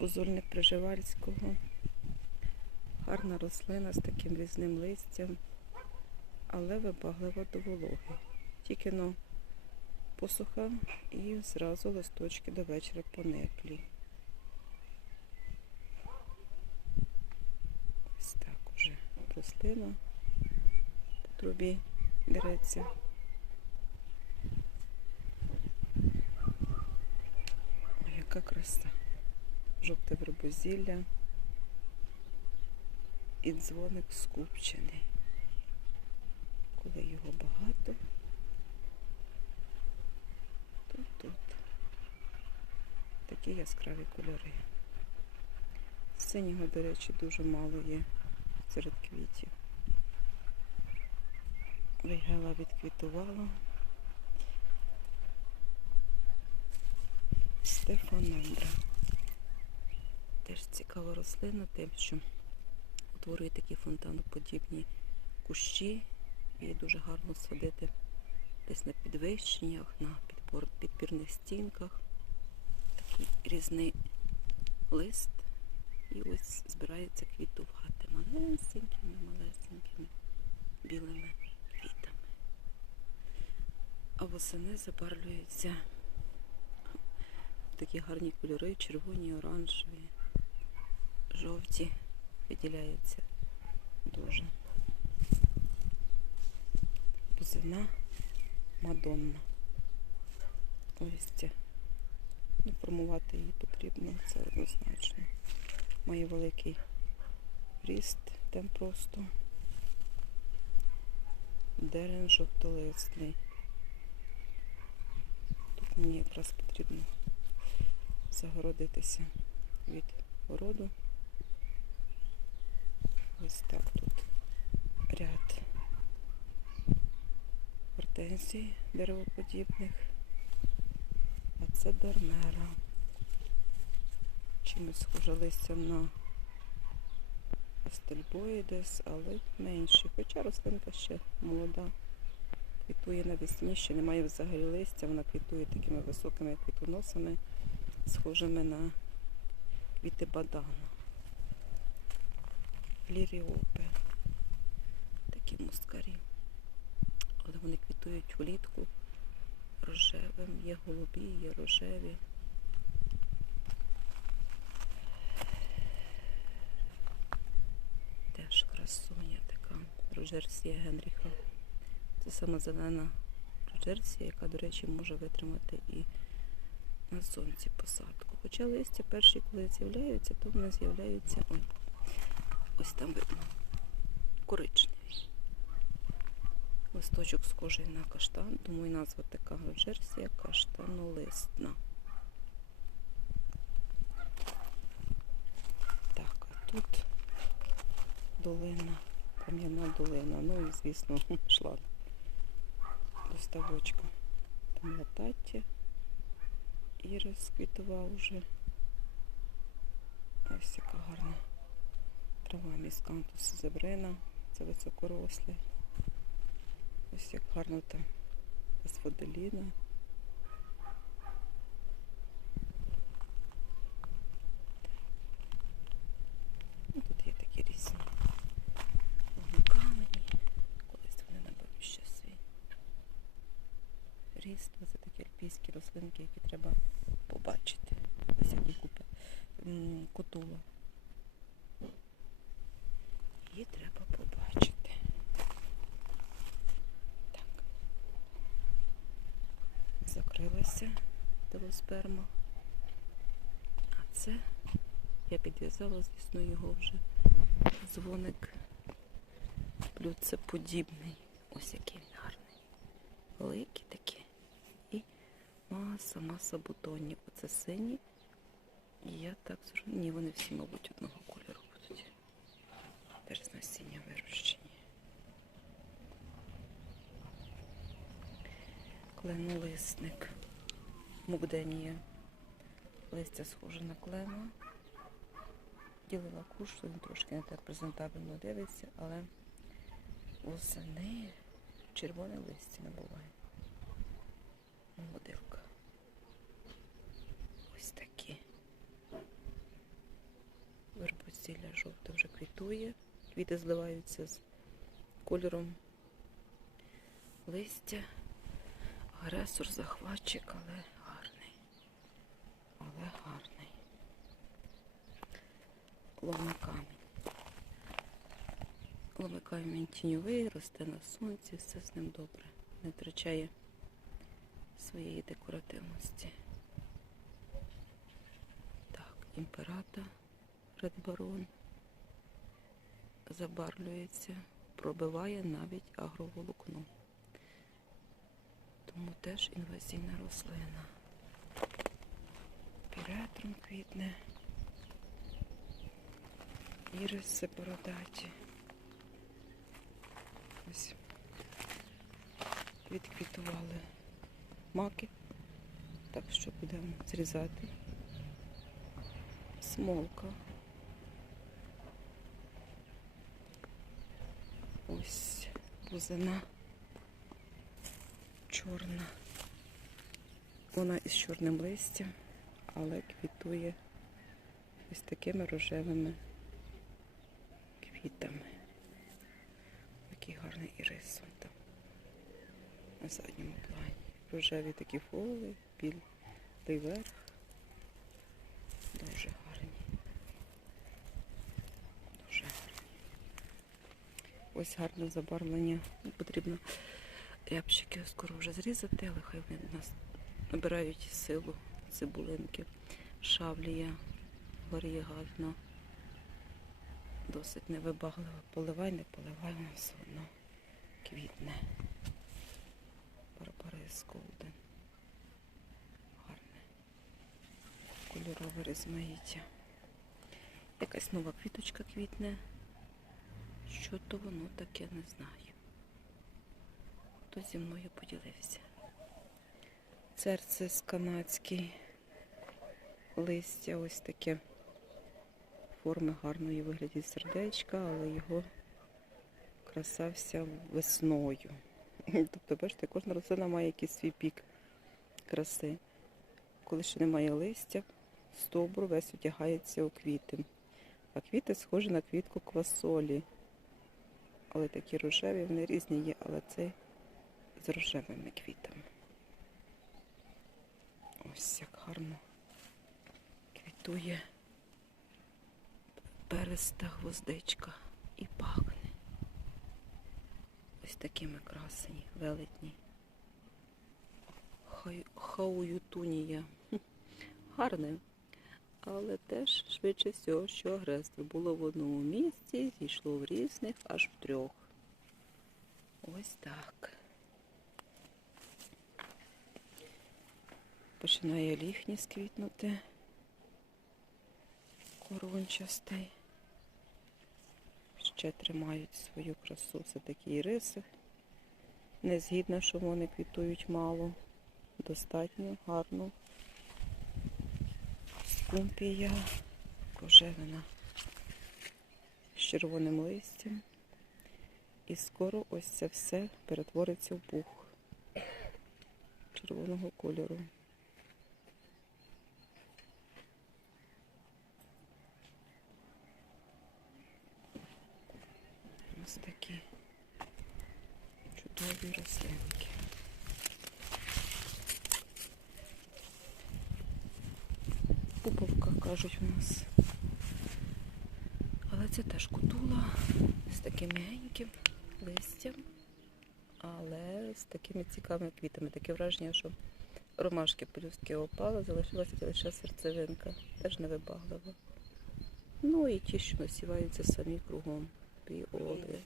бузольник Приживальського. Гарна рослина з таким різним листям, але вибаглива до вологи. Тільки но посуха і зразу листочки до вечора пониклі. Ось так уже рослина по трубі дереться. Яка краса. Жовте вербозілля і дзвоник скупчений. Коли його багато, то тут такі яскраві кольори. Синього, до речі, дуже мало є серед квітів. Вейгела відквітувала. Стефанандра. Теж цікава рослина тим, що утворює такі фонтаноподібні кущі і дуже гарно садити десь на підвищеннях, на підпірних стінках. Такий різний лист. І ось збирається квітувати малесенькими, малесенькими білими квітами. А восени забарвлюються такі гарні кольори, червоні, оранжеві, жовті, виділяються дуже. Бузина Мадонна. Листя. Ну, формувати її потрібно, це однозначно. Має великий ріст, там просто дерен жовтолисний. Тут мені якраз потрібно загородитися від городу. Ось так тут ряд гортензій деревоподібних. А це дармера. Чимось схоже листям на астельбоїдес, але менше. Хоча рослинка ще молода. Квітує навесні, ще немає взагалі листя, вона квітує такими високими квітоносами, схожими на квіти бадана. Ліріопи. Такі мускарі. Але вони квітують влітку рожевим, є голубі, є рожеві. Теж красуня така рожерсія Генріха. Це саме зелена рожерсія, яка, до речі, може витримати і на сонці посадку. Хоча листя перші, коли з'являються, то вони з'являються ось там видно коричневі. Листочок схожий на каштан, і назва така рожерсія каштанолистна. Так, а тут долина, кам'яна долина. Ну і, звісно, шланг. Доставочка. Там латаття. Ірис квітував вже. Ось яка гарна трава міскантус зебрина. Це високорослий. Ось як гарно там асфоделіна. Ну, тут є такі різні вогнекамені. Колись вони наберуть ще свій ріст. Це такі альпійські рослинки, які треба побачити. Ось які купи котула. Її треба побачити. Так. Закрилася телосперма. А це я підв'язала, звісно, його вже дзвоник блюдцеподібний. Ось який він гарний. Великий такий. І маса, маса бутонів. Оце сині. І я так зрозуміла. Ні, вони всі, мабуть, одного кольору. Теж насіння вирощені. Кленолисник. Мугденія. Листя схоже на клена. Ділила куш, він трошки не так презентабельно дивиться, але восени червоне листя набуває. Молодилка. Ось такі. Бразилія жовта вже квітує. Квіти зливаються з кольором листя. Агресор, захватчик, але гарний. Але гарний. Ломий камінь. Ломий камінь тіньовий, росте на сонці, все з ним добре. Не втрачає своєї декоративності. Так, імперата, Ред Барон забарвлюється, пробиває навіть агроволокно. Тому теж інвазійна рослина. Піретрум квітне. Іриси бородаті. Ось відквітували маки. Так що будемо зрізати. Смолка. Ось бузина чорна. Вона із чорним листям, але квітує ось такими рожевими квітами. Який гарний ірис вон там на задньому плані. Рожеві такі фоли, білий верх. Дуже гарні. Дуже гарні. Ось гарне забарвлення. Потрібно рябчики скоро вже зрізати, але хай вони нас набирають силу цибулинки. Шавлія варієгатна. Досить невибаглива. Поливай, не поливай, вона все одно квітне. Барбарис Голден. Гарне. Кольорове розмаїття. Якась нова квіточка квітне. Що то воно таке, не знаю. Хто зі мною поділився. Церцис канадський. Листя ось таке. Форми гарної вигляді сердечка, але його краса вся весною. Тобто, бачите, кожна рослина має якийсь свій пік краси. Коли ще немає листя, стовбур весь одягається у квіти. А квіти схожі на квітку квасолі. Але такі рожеві, вони різні є, але це з рожевими квітами. Ось як гарно квітує переста гвоздичка і пахне. Ось такими красені, велетні. Хауютунія. Гарне. Але теж швидше всього, що агресор було в одному місці, зійшло в різних аж в трьох. Ось так. Починає ліхніс квітнути. Корончастий. Ще тримають свою красу. Це такі іриси. Не згідно, що вони квітують мало. Достатньо гарно. Скумпія, кожевина з червоним листям. І скоро ось це все перетвориться в пух червоного кольору. Ось такі чудові рослинки. Кажуть у нас. Але це теж кутула з таким м'ягеньким листям, але з такими цікавими квітами. Таке враження, що ромашки пелюстки опали, залишилася лише серцевинка, теж невибаглива. Ну і ті, що насіваються самі кругом. Піоли,